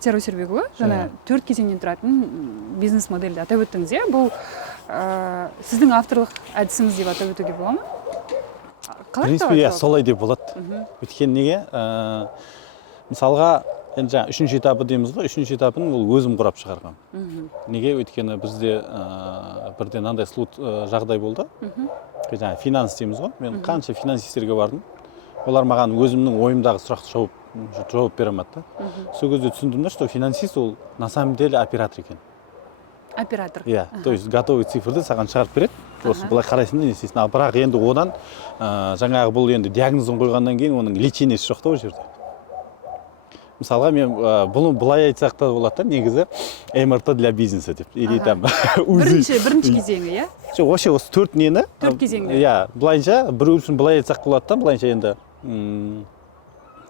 Бақтияр Өсербекұлы жаңа 4 кезеңнен тұратын бизнес модельді атап өттіңіз, иә? Бұл сіздің авторлық әдісіңіз деп атап өтуге бола ма? В принципе, солай деп болады. Өйткені неге? Мысалға, енді жаңа үшінші этапы дейміз ғой, үшінші этапын ол өзім құрап шығарғам. Неге? Өйткені бізде бірден мынандай жағдай болды. Жаңа финанс дейміз ғой. Мен қанша финансистерге бардым. Олар маған өзімнің ойымдағы сұрақты жауап бере алмады. Сол кезде түсіндім, что финансист ол на самом деле оператор екен. Оператор. Иә, то есть готовый цифрды саған шығарып береді. Осы былай қарайсың да, не істейсің. Ал бірақ енді одан жаңағы бұл енді диагнозын қойғаннан кейін оның лечениесі жоқ та ол жерде. Мысалға мен бұны былай айтсақ та болады, негізі МРТ для бизнеса деп. Или там бірінші кезеңі, иә? Жоқ, вообще осы 4 нені? 4 кезеңі. Иә, былайша бір үшін былай айтсақ болады да, былайша енді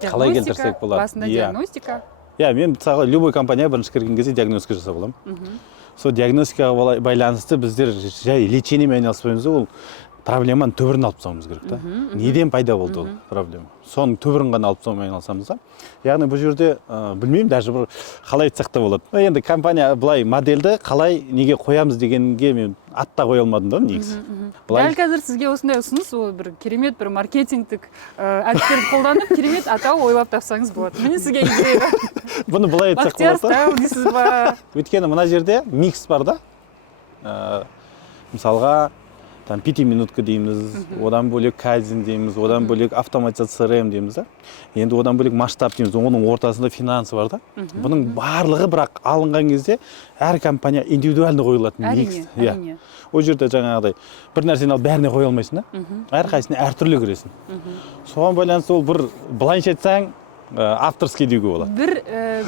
қалай келтірсек болады. Басында диагностика. Иә, мен мысалға любой компанияға бірінші кірген кезде диагностика жасап аламын. Сол диагностикаға байланысты біздер жай лечениемен айналыспаймыз, ол проблеманың түбірін алып тастауымыз керек та. Неден пайда болды ол проблема? Соның түбірін ғана алып тастаумен айналысамыз да. Яғни бұл жерде білмеймін, даже бір қалай айтсақ та болады. Енді компания былай модельді қалай неге қоямыз дегенге мен атта қоя алмадым да негізі. Дәл қазір сізге осындай ұсыныс, ол бір керемет бір маркетингтік әдістерді қолданып, керемет атау ойлап тапсаңыз болады. Міне сізге идея. Бұны былай айтсақ болады. Бақтияр стайл дейсіз ба? Өйткені мына жерде микс бар да. Мысалға, там 5 минутка дейміз, одан бөлек кайдзен дейміз, одан бөлек автоматизация CRM дейміз да. Енді одан бөлек масштаб дейміз, оның ортасында финансы бар да. Бұның барлығы бірақ алынған кезде әр компания индивидуалды қойылатын. Әрине. Ол жерде жаңағыдай бір нәрсені алып бәріне қоя алмайсың да. Әрқайсысына әртүрлі кіресің. Соған байланысты ол бір былайша айтсаң авторский деуге болады.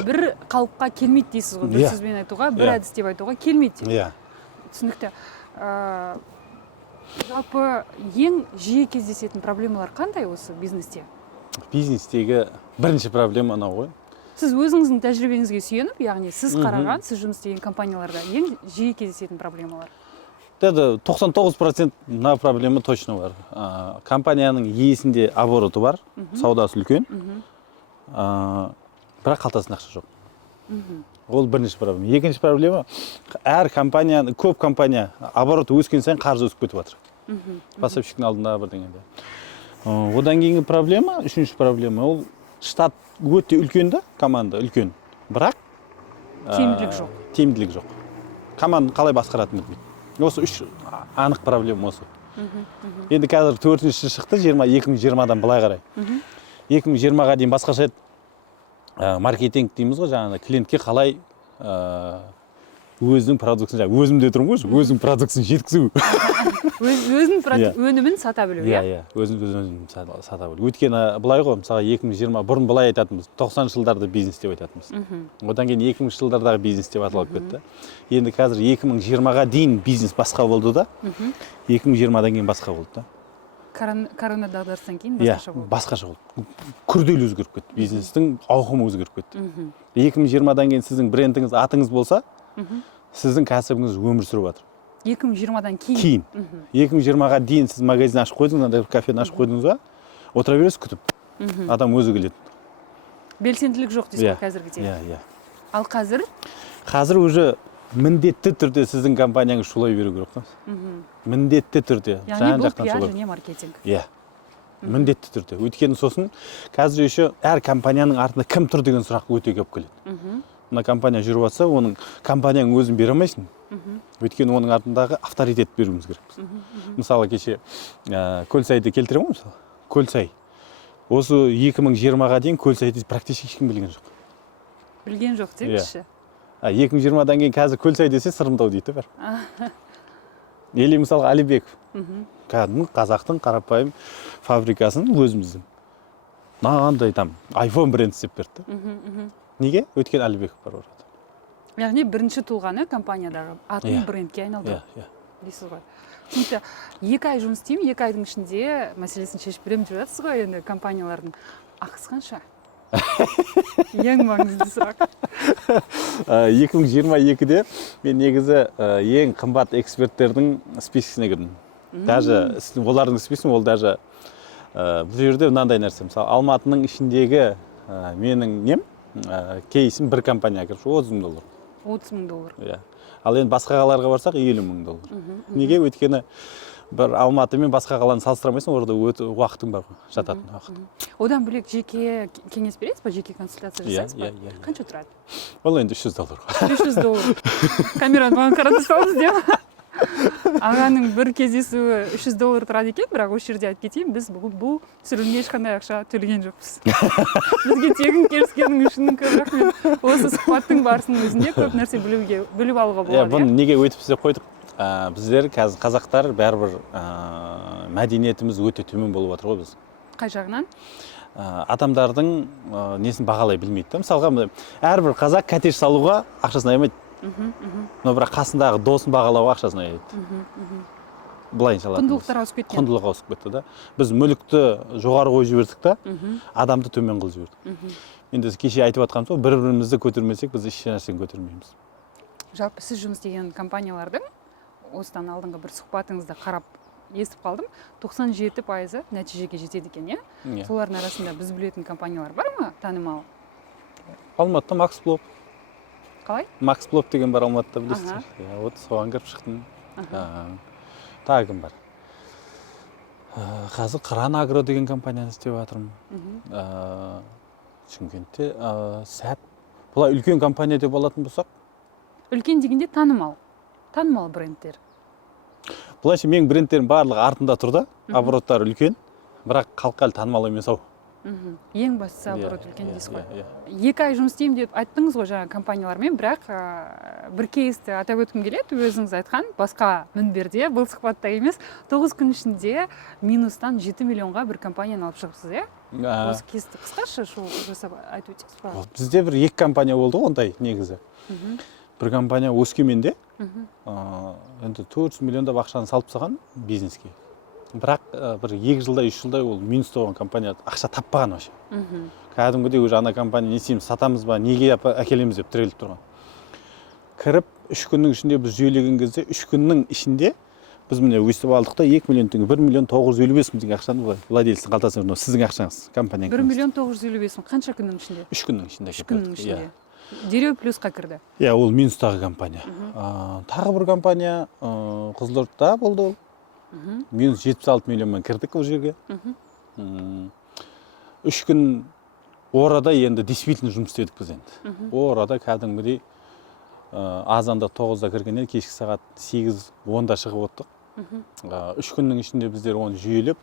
Бір қалыпқа келмейді дейсіз ғой, бір сөзбен айтуға, бір әдіс деп айтуға келмейді. Иә. Түсінікті. Жалпы ең жиі кездесетін проблемалар қандай осы бизнесте? Бизнестегі бірінші проблема анау ғой. Сіз өзіңіздің тәжірибеңізге сүйеніп, яғни сіз қараған, сіз жұмыс істеген компанияларда ең жиі кездесетін проблемалар? 99% мына проблема точно бар. Компанияның иесінде обороты бар, саудасы үлкен, бірақ қалтасында ақша жоқ. Ол бірінші проблема. Екінші проблема, көп компания обороты өскен сайын қаржы өсіп кетіп жатыр. Поставщиктің алдында бірдеңеде. Одан кейінгі проблема, үшінші проблема, ол штат өте үлкен да, команда үлкен. Бірақ тиімділік жоқ. Команда қалай басқаратынын білмейді. Осы үш анық проблема осы. Енді қазір 4-ші шықты 2020-дан былай қарай. 2020-ға дейін басқаша маркетинг дейміз ғой, жаңағы клиентке қалай өзінің продуктысын, өзімде тұрмын ғой, өзінің продуктысын жеткізу. Өзінің өнімін сата білу, иә? Иә, өзінің сата білу. Өйткені былай ғой, мысалы 2020, бұрын былай айтатынбыз, 90 жылдарда бизнес деп айтатынбыз. Одан кейін 2000 жылдардағы бизнес деп аталып кетті. Енді қазір 2020-ға дейін бизнес басқа болды да, 2020-дан кейін басқа болды да. Корона дағдарыстан кейін басқаша болды? Басқаша болды. Күрделі өзгеріп кетті. Бизнестің ауқымы өзгеріп кетті. 2020-дан кейін сіздің брендіңіз, атыңыз болса, сіздің кәсібіңіз өмір сүріп жатыр. 2020-дан кейін? 2020-ға дейін сіз магазин ашып қойдыңыз, кафені ашып қойдыңыз ба, отыра бересіз күтіп. Адам өзі келеді. Белсенділік жоқ дейсіз қазіргідей? Иә. Ал қазір? Қазір уже міндетті түрде сіздің компанияңыз шулай беру керек та. Міндетті түрде. Яғни бұл пиар және маркетинг. Иә. Міндетті түрде. Өйткені сосын қазір еще әр компанияның артында кім тұр деген сұрақ өте көп келеді. Мына компания жүріп жатса, оның компанияның өзін бере алмайсың. Өйткені оның артындағы авторитет беруіміз керек. Мысалы кеше Көлсайды келтіремін ғой, мысалы. Көлсай. Осы 2020-ға дейін Көлсайды практически ешкім білген жоқ. Білген жоқ дейікші. 2020-дан кейін қазір Көлсай десе Сырымтау дейді бәр. Или мысалы Алибеков. Кәдімгі қазақтың қарапайым фабрикасын өзіміздің. Нағандай там iPhone бренд істеп берді. Неге? Өткен Алибеков бар орада. Яғни бірінші тұлғаны компаниядағы атын брендке айналды. Дейсіз ғой. Түсінікті, 2 ай жұмыс істеймін, 2 айдың ішінде мәселесін шешіп беремін деп жатсыз ғой, енді компаниялардың ақысы қанша? Ең маңызды сұрақ. 2022-де мен негізі ең қымбат эксперттердің спискісіне кірдім. Даже олардың спискісі, ол даже бұл жерде мынандай нәрсе. Мысалы, Алматының ішіндегі менің кейсін бір компанияға кіріп $30,000. $30,000. Иә. Ал енді басқа қалаларға барсақ $50,000. Неге? Өйткені бір Алматы мен басқа қаланы салыстырамайсың, орда уақытың бар ғой, жататын уақыт. Одан бөлек жеке кеңес бересіз ба, жеке консультация жасайсыз ба? Қанша тұрады? Ол енді $300. $300. Камераны маған қарата салыңыз деп. Ағаның бір кездесуі $300 тұрады екен, бірақ осы жерде айтып кетейін, біз бұл түсірілімге ешқандай ақша төлеген жоқпыз. Бізге тегін келіскенің үшін көп рахмет. Осы сұхбаттың барысының өзінде көп нәрсе біліп алуға болады. Бұны неге өйтіп бізде қойдық? Біздер қазір қазақтар бәрібір мәдениетіміз өте төмен болып жатыр ғой біз. Қай жағынан? Адамдардың несін бағалай білмейді. Мысалға, әрбір қазақ коттедж салуға ақшасын аямайды. Но бірақ қасындағы досын бағалауға ақшасын аяйды. Былайынша алатын. Құндылықтар ауысып кеткен. Құндылық ауысып кетті да. Біз мүлікті жоғары қойып жібердік та, адамды төмен қылып жібердік. Енді кеше айтып жатқанымыз ғой, бір-бірімізді көтермесек, біз еш нәрсені көтермейміз. Жалпы сіз жұмыс істеген компаниялардың осыдан алдыңғы бір сұхбатыңызды қарап естіп қалдым, 97% нәтижеге жетеді екен, иә? Солардың арасында біз білетін компаниялар бар ма, танымал? Алматыда Макс Блок. Қалай? Макс Блок деген бар Алматыда, білесіздер. Вот соған кіріп шықтым. Тағы кім бар? Қазір Қыран Агро деген компанияны істеп жатырмын. Шымкентте сәт. Бұлай үлкен компания деп алатын болсақ? Үлкен дегенде танымал брендтер. Бұлайша менің брендтерім барлығы артында тұрды, обороттары үлкен, бірақ халыққа әлі танымал емес ау. Ең бастысы оборот үлкен дейсіз ғой. 2 ай жұмыс істеймін деп айттыңыз ғой жаңа компаниялармен, бірақ бір кейсті атап өткім келеді, өзіңіз айтқан, басқа мінберде, бұл сұхбатта емес, 9 күн ішінде минустан 7 миллионға бір компанияны алып шығыпсыз, иә? Осы кейсті қысқаша жасап айтып өтесіз ба? Бізде бір 2 компания болды ғой, ондай негізі. Бір компания Өскеменде, енді 400 миллиондап ақшаны салып тастаған бизнеске. Бірақ бір 2 жылдай, 3 жылдай ол минус болған компания ақша таппаған вообще. Кәдімгідей уже ана компания не істейміз, сатамыз ба, неге әкелеміз деп тіреліп тұрған. Кіріп 3 күннің ішінде біз жүйелеген кезде 3 күннің ішінде біз міне өстіп алдық та 2 миллион теңге, 1 миллион 955 мың теңге ақшаны владельцінің қалтасына, сіздің ақшаңыз компанияның. 1 миллион 955 мың қанша күннің ішінде? 3 күннің ішінде. 3 күннің ішінде. Дереу плюсқа кірді. Иә, ол минустағы компания. Тағы бір компания Қызылордада болды ол. Минус 76 миллионмен кірдік ол жерге. 3 күн орада енді действительно жұмыс істедік біз енді. Орада кәдімгідей азанда 9-да кіргеннен кешкі сағат 8-10-да шығып оттық. 3 күннің ішінде біздер оны жүйелеп,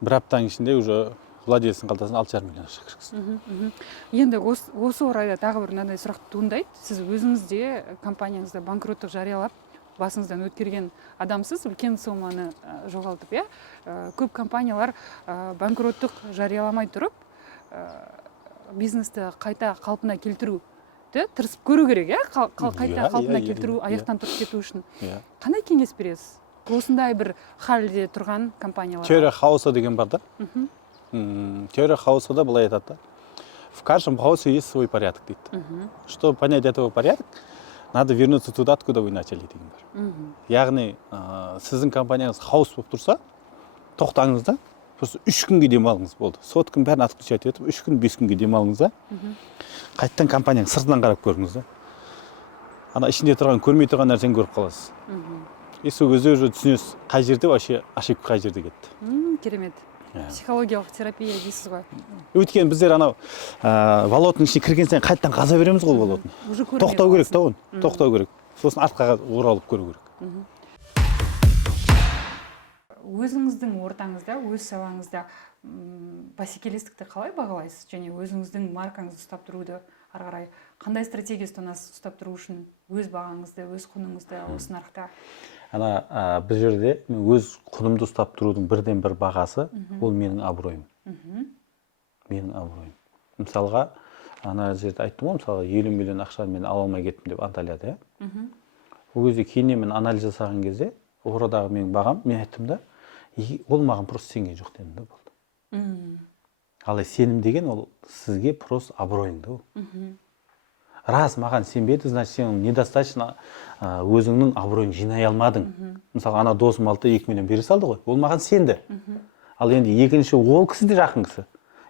бір аптаның ішінде уже владельцінің қалтасына 6,5 миллион шығып. Енді осы орайда тағы бір мынандай сұрақ туындайды. Сіз өзіңізде компанияңызда банкроттық жариялап, басыңыздан өткерген адамсыз, үлкен соманы жоғалтып, иә? Көп компаниялар банкроттық жарияламай тұрып, бизнесті қайта қалпына келтіруді тырысып көру керек, иә? Қайта қалпына келтіру, аяқтан тұрып кету үшін. Қандай кеңес бересіз? Осындай бір халде тұрған компаниялар. Теория хаоса деген бар да? Теория хаоса да былай айтады. В каждом хаосе есть свой порядок дейді. Чтобы понять этого порядок, надо вернуться туда, откуда вы начали деген бар. Яғни, сіздің компанияңыз хаос болып тұрса, тоқтаңыз да, просто 3 күнге демалыңыз болды. Соткын бәрін отключать етіп, 3 күн, 5 күнге демалыңыз да. Қайттан компанияның сыртынан қарап көріңіз да. Ана ішінде тұрған, көрмей тұрған нәрсені көріп қаласыз. И сол кезде уже түсінесіз, қай жерде вообще ошибка қай жерде кетті. Керемет. Психологиялық терапия дейсіз ғой. Өйткені біздер анау валотның ішіне кірген сайын қайттан қаза береміз ғой валотны. Тоқтау керек та оны, тоқтау керек. Сосын артқа оралып көру керек. Өзіңіздің ортаңызда, өз салаңызда бәсекелестікті қалай бағалайсыз? Және өзіңіздің маркаңызды ұстап тұруды ары қарай қандай стратегия ұстап тұру үшін өз бағаңызды, өз құныңызды осы нарықта? Ана бір жерде өз құнымды ұстап тұрудың бірден бір бағасы, ол менің абыройым. Менің абыройым. Мысалға, ана жерде айттым ғой, мысалға 50 миллион ақшаны мен ала алмай кеттім деп Анталияда, иә? Ол кезде кейіннен мен анализ жасаған кезде, орадағы менің бағам, мен айттым да, ол маған просто сенген жоқ дедім да болды. Алай сенім деген ол сізге просто абыройыңды ол. Рас маған сенбеді, значит, сен недостаточно өзіңнің абыройын жинай алмадың. Мысалы, ана досым алды 2 миллион бере салды ғой, ол маған сенді. Ал енді екінші ол кісі де жақын кісі.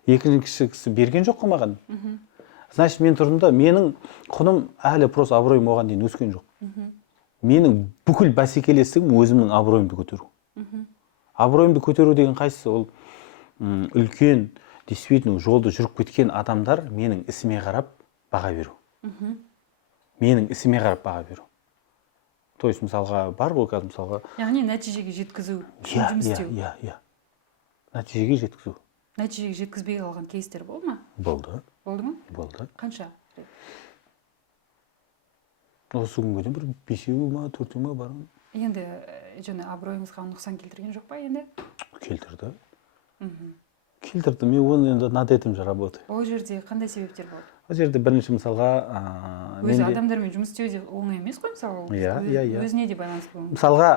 Екінші кісі берген жоқ қой маған. значит мен тұрдым да, менің құным әлі просто абыройым оған дейін өскен жоқ. Менің бүкіл бәсекелестігім өзімнің абыройымды көтеру. Абыройымды көтеру деген қайсысы? Ол үлкен, действительно жолды жүріп кеткен адамдар менің ісіме қарап баға беру. Менің ісіме қарап баға беру. То есть мысалға бар ғой қазір мысалға. Яғни нәтижеге жеткізу үшін жұмыс істеу. Иә. Нәтижеге жеткізу. Нәтижеге жеткізбей қалған кейстер болды ма? Болды. Болды ма? Болды. Қанша? Осы күнге дейін бір 5-еу ма, 4-еу ма бар. Енді жаңа абыройыңызға нұқсан келтірген жоқ па енді? Келтірді. Келтірді. Мен оны енді над этим же работаю. Ол жерде қандай себептер болды? Ол жерде бірінші мысалға өзі адамдармен жұмыс істеу де оңай емес қой мысалы. Иә. Өзіне де байланысты болуы мүмкін. Мысалға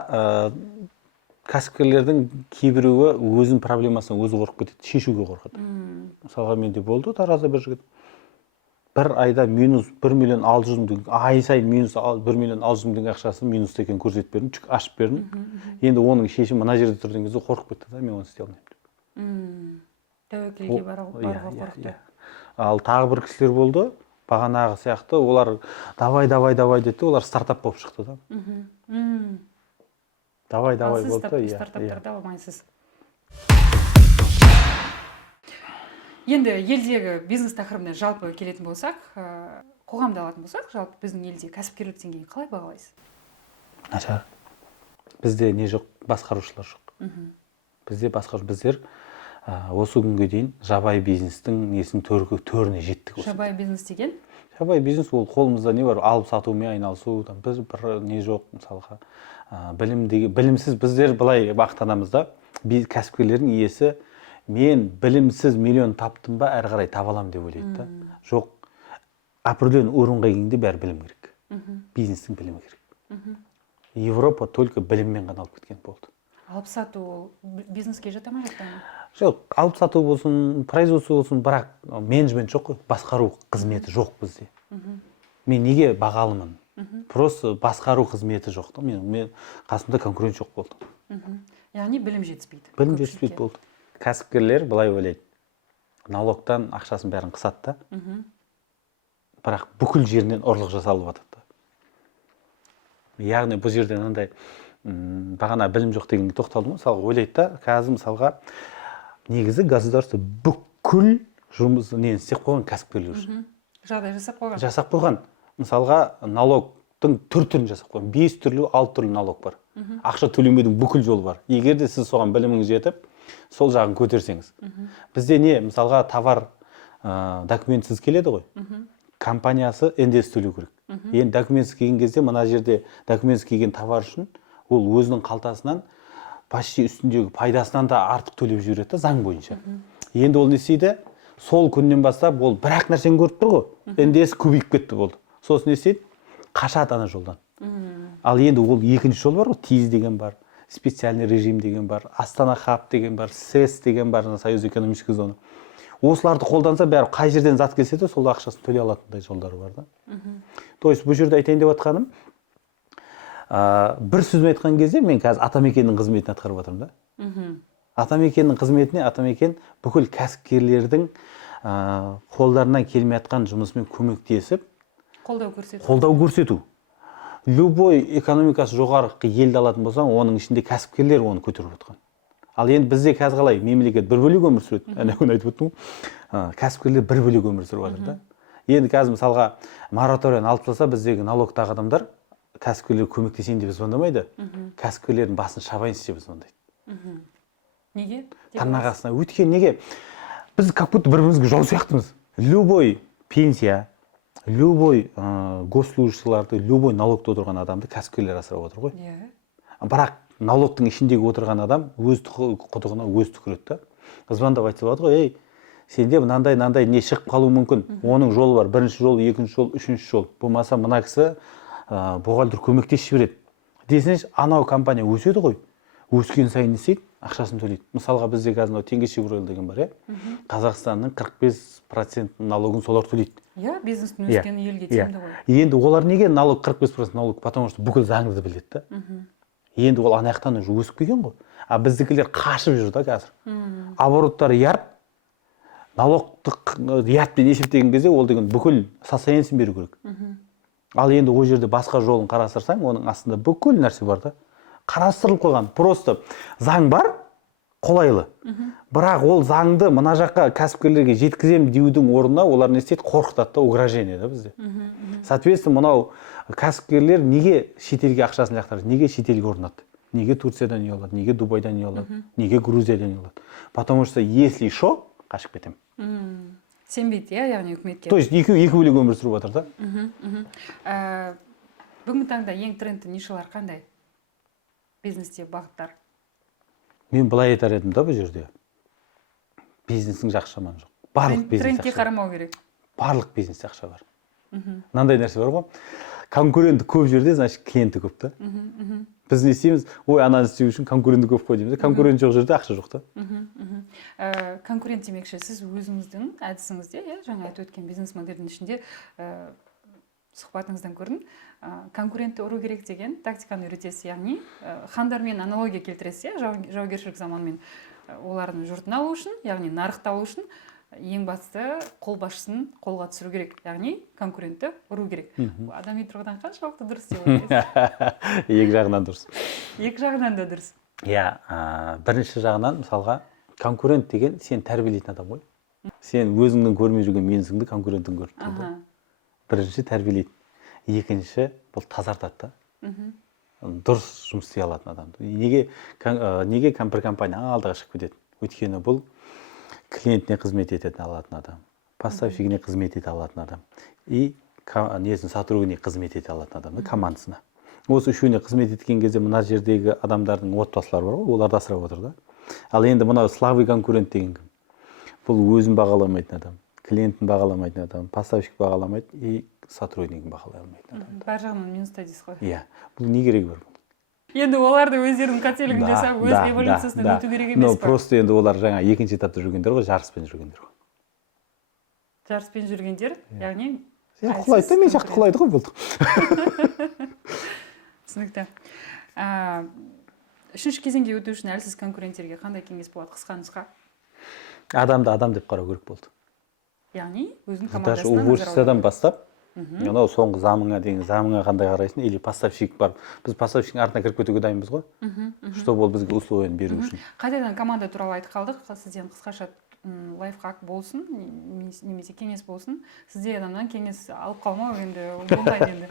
кәсіпкерлердің кейбіреуі өзінің проблемасынан өзі қорқып кетеді, шешуге қорқады. Мысалға менде болды таразда бір жігіт. Бір айда минус 1.600.000 теңге, ай сайын минус 1.600.000 теңге ақшасын минуста екенін көрсетіп бердім, ашып бердім. Енді оның шешімі мына жерде тұр деген кезде қорқып кетті да, мен оны істей алмаймын. Тәуекелге баруға қорықты. Ал тағы бір кісілер болды, бағанағы сияқты, олар давай деді, олар стартап болып шықты да. Давай болды. Сіз стартаптарда алмайсыз. Енді елдегі бизнес тақырыбына жалпы келетін болсақ, қоғамда алатын болсақ, жалпы біздің елде кәсіпкерлік деңгейін қалай бағалайсыз? Нашар. Бізде не жоқ, басқарушылар жоқ. Біздер осы күнге дейін жабайы бизнестің несін төріне жеттік. Жабайы бизнес деген? Жабайы бизнес ол қолымызда не бар, алып сатумен айналысу, біз бір не жоқ, мысалға. Білімсіз біздер былай мақтанамыз да, кәсіпкерлердің иесі мен білімсіз миллион таптым ба, әрі қарай таба аламын деп ойлайды да. Жоқ, определенный уровеньға келгенде бәрі білім керек. Бизнестің білімі керек. Европа только біліммен ғана алып кеткен болды. Алып сату бизнеске жата ма, жата ма? Жоқ, алып сату болсын, производство болсын, бірақ менеджмент жоқ қой, басқару қызметі жоқ бізде. Мен неге бағалымын? Просто басқару қызметі жоқ та. Мен қасымда конкурент жоқ болды. Яғни білім жетіспейді. Білім жетіспейді болды. Кәсіпкерлер былай ойлайды. Налогтан ақшасын бәрін қысады да. Бірақ бүкіл жерінен ұрлық жасалып жатыр. Яғни бұл жерде мынандай бағана білім жоқ дегенге тоқталдым. Мысалға ойлайды да, қазір мысалға негізі государство бүкіл жұмыс нені істеп қойған кәсіпкерлер үшін. Жағдай жасап қойған. Жасап қойған. Мысалға налогтың түрін жасап қойған. 5 түрлі, 6 түрлі налог бар. Ақша төлемеудің бүкіл жолы бар. Егер де сіз соған біліміңіз жетіп, сол жағын көтерсеңіз. Бізде не? Мысалға товар документсіз келеді ғой. Компаниясы НДС төлеу керек. Енді документсіз келген кезде, мына жерде документсіз келген товар үшін ол өзінің қалтасынан почти үстіндегі пайдасынан да артық төлеп жібереді заң бойынша. Енді ол не істейді? Сол күннен бастап ол бір-ақ нәрсені көріп тұр ғой. НДС көбейіп кетті болды. Сосын не істейді? Қашады ана жолдан. Ал енді ол екінші жол бар ғой, ТИЗ деген бар, специальный режим деген бар, Астана хаб деген бар, СЭС деген бар, Союз экономической зоны. Осыларды қолданса, бәрі қай жерден зат келсе де, сол ақшасын төлей алатындай жолдары бар да. То есть бұл жерде айтайын деп жатқаным, бір сөзбен айтқан кезде мен қазір Атамекеннің қызметін атқарып жатырмын да. Атамекеннің қызметіне Атамекен бүкіл кәсіпкерлердің қолдарынан келмей жатқан жұмысымен көмектесіп, қолдау көрсету. Любой экономикасы жоғары елді алатын болсаң, оның ішінде кәсіпкерлер оны көтеріп отқан. Ал енді бізде қазір қалай мемлекет бір бөлек өмір сүреді. Әне күн айтып өттім. Кәсіпкерлер бір бөлек өмір сүріп жатыр да. Енді қазір мысалға мораторияны алып тастаса, біздегі налогтағы адамдар кәсіпкерлер көмектесейін деп звондамайды. Кәсіпкерлердің басын шабайын деп звондайды. Неге? Тарнағасына. Өйткені неге? Біз как будто бір-бірімізге жол сияқтымыз. Любой пенсия, любой госслужащийларды, любой налогта отырған адамды кәсіпкерлер асырап отыр ғой. Бірақ налогтың ішіндегі отырған адам өз құдығына өз түкіреді да. Звондап айтса болады ғой, ей, сенде мынандай не шығып қалуы мүмкін. Оның жолы бар. Бірінші жол, екінші жол, үшінші жол. Болмаса мына кісі бұғалдыр көмектесіп жібереді. Десеңізші, анау компания өседі ғой. Өскен сайын не істейді? Ақшасын төлейді. Мысалға бізде қазір Теңгешевройл деген бар, Қазақстанның 45% налогын солар төлейді. Бизнестің өскен елге тиімді ғой. Енді олар неге налог 45% налог? Потому что бүкіл заңды біледі да. Енді ол анаяқтан уже өсіп келген ғой. А біздікілер қашып жүр да қазір. Обороттары ярып, налогтық ұятпен есептеген кезде ол деген бүкіл состояниесін беру керек. Ал енді ол жерде басқа жолын қарастырсаң, оның астында бүкіл нәрсе бар да. Қарастырылып қойған. Просто заң бар, қолайлы. Бірақ ол заңды мына жаққа кәсіпкерлерге жеткізем деудің орнына олар не істейді? Қорқытады да, угрожение да бізде. Соответственно, мынау кәсіпкерлер неге шетелге ақшасын лақтырады? Неге шетелге орнады? Неге Турциядан үй алады? Неге Дубайдан үй алады? Неге Грузиядан үй алады? Потому что если шо, қашып кетемін. Сенбейді, яғни үкіметке. То есть екі бөлек өмір сүріп жатыр да. Бүгінгі таңда ең трендті нишалар қандай? Бизнесте бағыттар. Мен былай айтар едім да бұл жерде. Бизнестің жақсы жаманы жоқ. Барлық бизнес трендке қарамау керек. Барлық бизнесте ақша бар. Мынандай нәрсе бар ғой. Конкуренті көп жерде, значит, клиенті көп та. Біз не істейміз? Ой, ананы істеу үшін конкуренті көп қой дейміз. Конкурент жоқ жерде ақша жоқ та. Конкурент демекші, сіз өзіңіздің әдісіңізде, жаңа айтып өткен бизнес модельдің ішінде сұхбатыңыздан көрдім, конкурентті ұру керек деген тактиканы үйретесіз, яғни хандармен аналогия келтіресіз, жаугершілік заманмен олардың жұртын алу үшін, яғни нарықты алу үшін ең басты қолбасшысын қолға түсіру керек, яғни конкурентті ұру керек. Адами тұрғыдан қаншалықты дұрыс деп ойлайсыз? Екі жағынан дұрыс. Екі жағынан да дұрыс. Иә, бірінші жағынан мысалға конкурент деген сен тәрбиелейтін адам ғой. Сен өзіңнің көрмей жүрген менсіңді конкурентің көріп. Бірінші тәрбиелейді. Екінші бұл тазартады да. Дұрыс жұмыс істей алатын адамды. Неге бір компания алдыға шығып кетеді? Өйткені бұл клиентіне қызмет ететін алатын адам, поставщигіне қызмет ете алатын адам и сотруднине қызмет ете алатын адам, командасына. Осы үшеуіне қызмет еткен кезде мына жердегі адамдардың отбасылары бар ғой, оларды асырап отыр да. Ал енді мынау слабый конкурент деген кім? Бұл өзін бағаламайтын адам, клиентін бағаламайтын адам, поставщик бағаламайды и сотруднигін бағалай алмайтын адам. Бар жағынан минуста дейсіз ғой. Иә, бұл не керегі бар? Енді оларды өздерінің қателігін жасап, өз эволюциясынан өту керек емес па? Просто енді олар жаңа екінші этапта жүргендер ғой, жарыспен жүргендер ғой. Жарыспен жүргендер, яғни құлайды да, мен сияқты құлайды ғой болды. Түсінікті. Үшінші кезеңге өту үшін әлсіз конкуренттерге қандай кеңес болады? Қысқа нұсқа? Адамды адам деп қарау керек болды. Яғни өзінің командасына назар аудару. Увольствиядан бастап, анау соңғы замыңа қандай қарайсың, или поставщик бар. Біз поставщиктің артына кіріп кетуге дайынбыз ғой. Чтобы ол бізге условияны беру үшін. Қайтадан команда туралы айтып қалдық. Сізден қысқаша лайфхак болсын, немесе кеңес болсын. Сізде адамнан кеңес алып қалмау енді болмайды енді.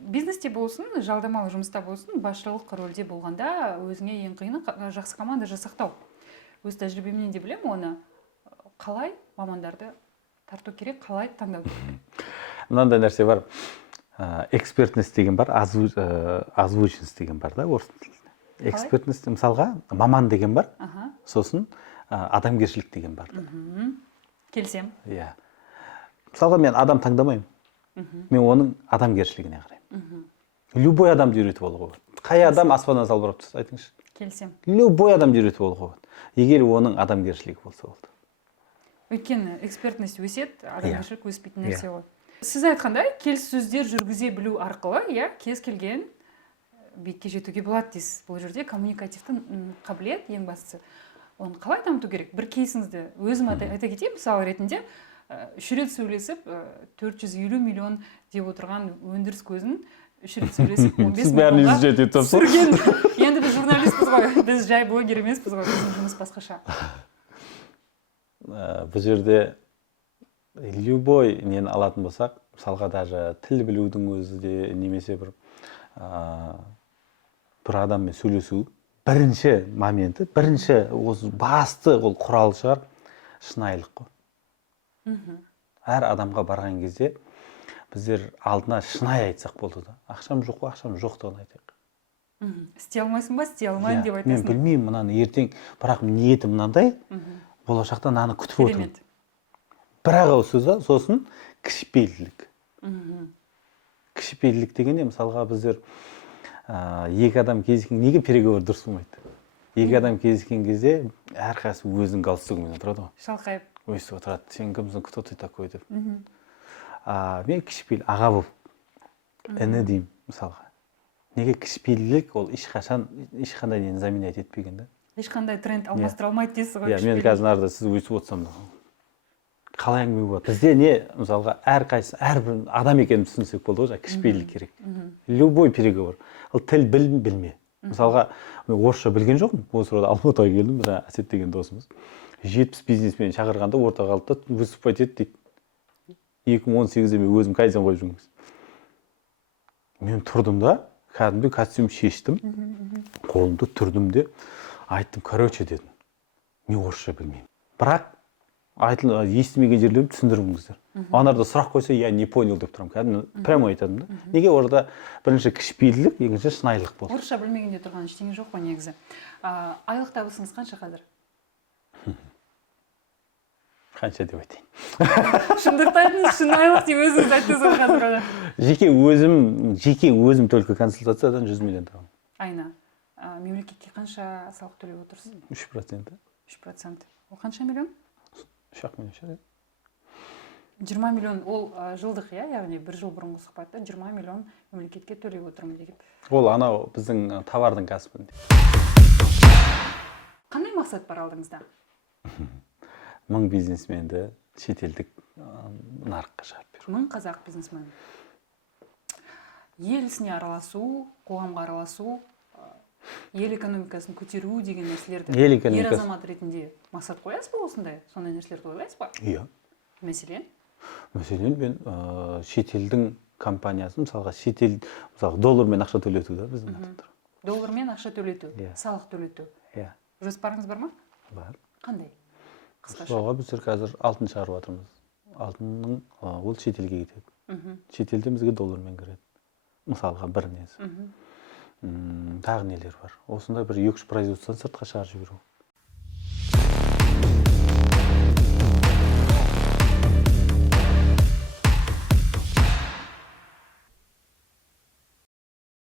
Бизнесте болсын, жалдамалы жұмыста болсын, басшылық рөлде болғанда өзіңе ең қиыны жақсы команда жасақтау. Өз тәжірибемнен де білемін оны. Қалай мамандарды тарту керек, қалай таңдау керек? Мынандай нәрсе бар. Экспертность деген бар, озвученность деген бар да орыс тілінде. Экспертность мысалға маман деген бар, сосын адамгершілік деген бар. Келсем. Иә. Мысалға мен адам таңдамаймын. Мен оның адамгершілігіне қараймын. Любой адамды үйретіп алуға болады. Қай адам аспаннан салбырап түсті, айтыңызшы. Келсем. Любой адамды үйретіп алуға болады. Егер оның адамгершілігі болса болды. Өйткені экспертность өсет, адамгершілік өспейтін нәрсе ғой. Сіз айтқандай, келіссөздер жүргізе білу арқылы, кез келген биікке жетуге болады дейсіз. Бұл жерде коммуникативті қабілет ең бастысы. Оны қалай дамыту керек? Бір кейсіңізді өзім айта кетейін, мысалы ретінде 3 рет сөйлесіп 450 миллион деп отырған өндіріс көзін 3 рет сөйлесіп 15 миллионға түсірген. Енді біз журналистпіз ғой, біз жай блогер емеспіз ғой, біздің жұмыс басқаша. Бұл жерде любой нені алатын болсақ, мысалға даже тіл білудің өзі де немесе бір адаммен сөйлесу бірінші моменті, бірінші басты ол құрал шығар шынайылық қой. Әр адамға барған кезде біздер алдына шынай айтсақ болды да. Ақшам жоқ қой, ақшам жоқтығын айтайық. Істей алмайсың ба, істей алмайын деп айтасың. Мен білмеймін мынаны ертең, бірақ ниетім мынандай, болашақта мынаны күтіп отырмын. Бірақ сөзі, сосын кішіпейілділік. Кішіпейілділік дегенде мысалға біздер екі адам кездескен, неге переговор дұрыс болмайды? Екі адам кездескен кезде әрқайсысы өзінің галстугымен отырады ғой. Шалқайып. Өйстіп отырады. Сен кімсің, кто ты такой деп. Мен кішіпейіл аға болып, іні деймін мысалға. Неге кішіпейілділік ол ешқандай нені заменять етпеген да? Ешқандай тренд алмастыра алмайды дейсіз ғой. Мен қазір нарда сіз өйстіп отырсам да қалай әңгіме болады. Бізде не, мысалға, әрбір адам екенін түсінсек болды ғой, кішіпейілдік керек. Любой переговор. Ал тіл білме. Мысалға, мен орысша білген жоқпын. Осы арада Алматыға келдім, бір Әсет деген досымыз. 70 бизнесмен шақырғанда ортаға алды да выступать ет дейді. 2018-де мен өзім кайдзен қойып жүрмін. Мен тұрдым да, кәдімгі костюм шештім, қолымды түрдім де, айттым, короче дедім. Мен орысша білмеймін. Бірақ естімеген жерлерімді түсіндіріңіздер. Анарда сұрақ қойса, я не понял деп тұрам. Кәдімгі прямо айтадым да. Неге орда бірінші кішіпейілдік, екінші шынайылық болды. Орысша білмегенде тұрған ештеңе жоқ қой негізі. Айлық табысыңыз қанша қазір? Қанша деп айтайын. Шындықты айтыңыз, шын айлық деп өзіңіз айттыңыз ғой қазір. Жеке өзім только консультациядан 100 миллион табамын. Айна. Мемлекетке қанша салық төлеп отырсыз? 3%. 3%. Ол қанша миллион? 3 миллион шығар. 20 миллион, ол жылдық, яғни бір жыл бұрынғы сұхбатта 20 миллион мемлекетке төлеп отырмын деген. Ол анау біздің товардың кәсібінде. Қандай мақсат бар алдыңызда? 1000 бизнесменді шетелдік нарыққа шығарып беру. 1000 қазақ бизнесмен. Ел ісіне араласу, қоғамға араласу, ел экономикасын көтеру деген нәрселерді ер азамат ретінде мақсат қоясыз ба осындай? Сондай нәрселерді ойлайсыз ба? Иә. Мәселен? Мәселен, мен шетелдің компаниясы, мысалға доллармен ақша төлету да біздің адамдар. Доллармен ақша төлету, салық төлету. Иә. Жоспарыңыз бар ма? Бар. Қандай? Соға біздер қазір алтын шығарып жатырмыз. Алтынның ол шетелге кетеді. Шетелден бізге доллармен кіреді. Мысалға бір несі. Тағы нелер бар. Осында бір 2-3 производстводан сыртқа шығарып жіберу.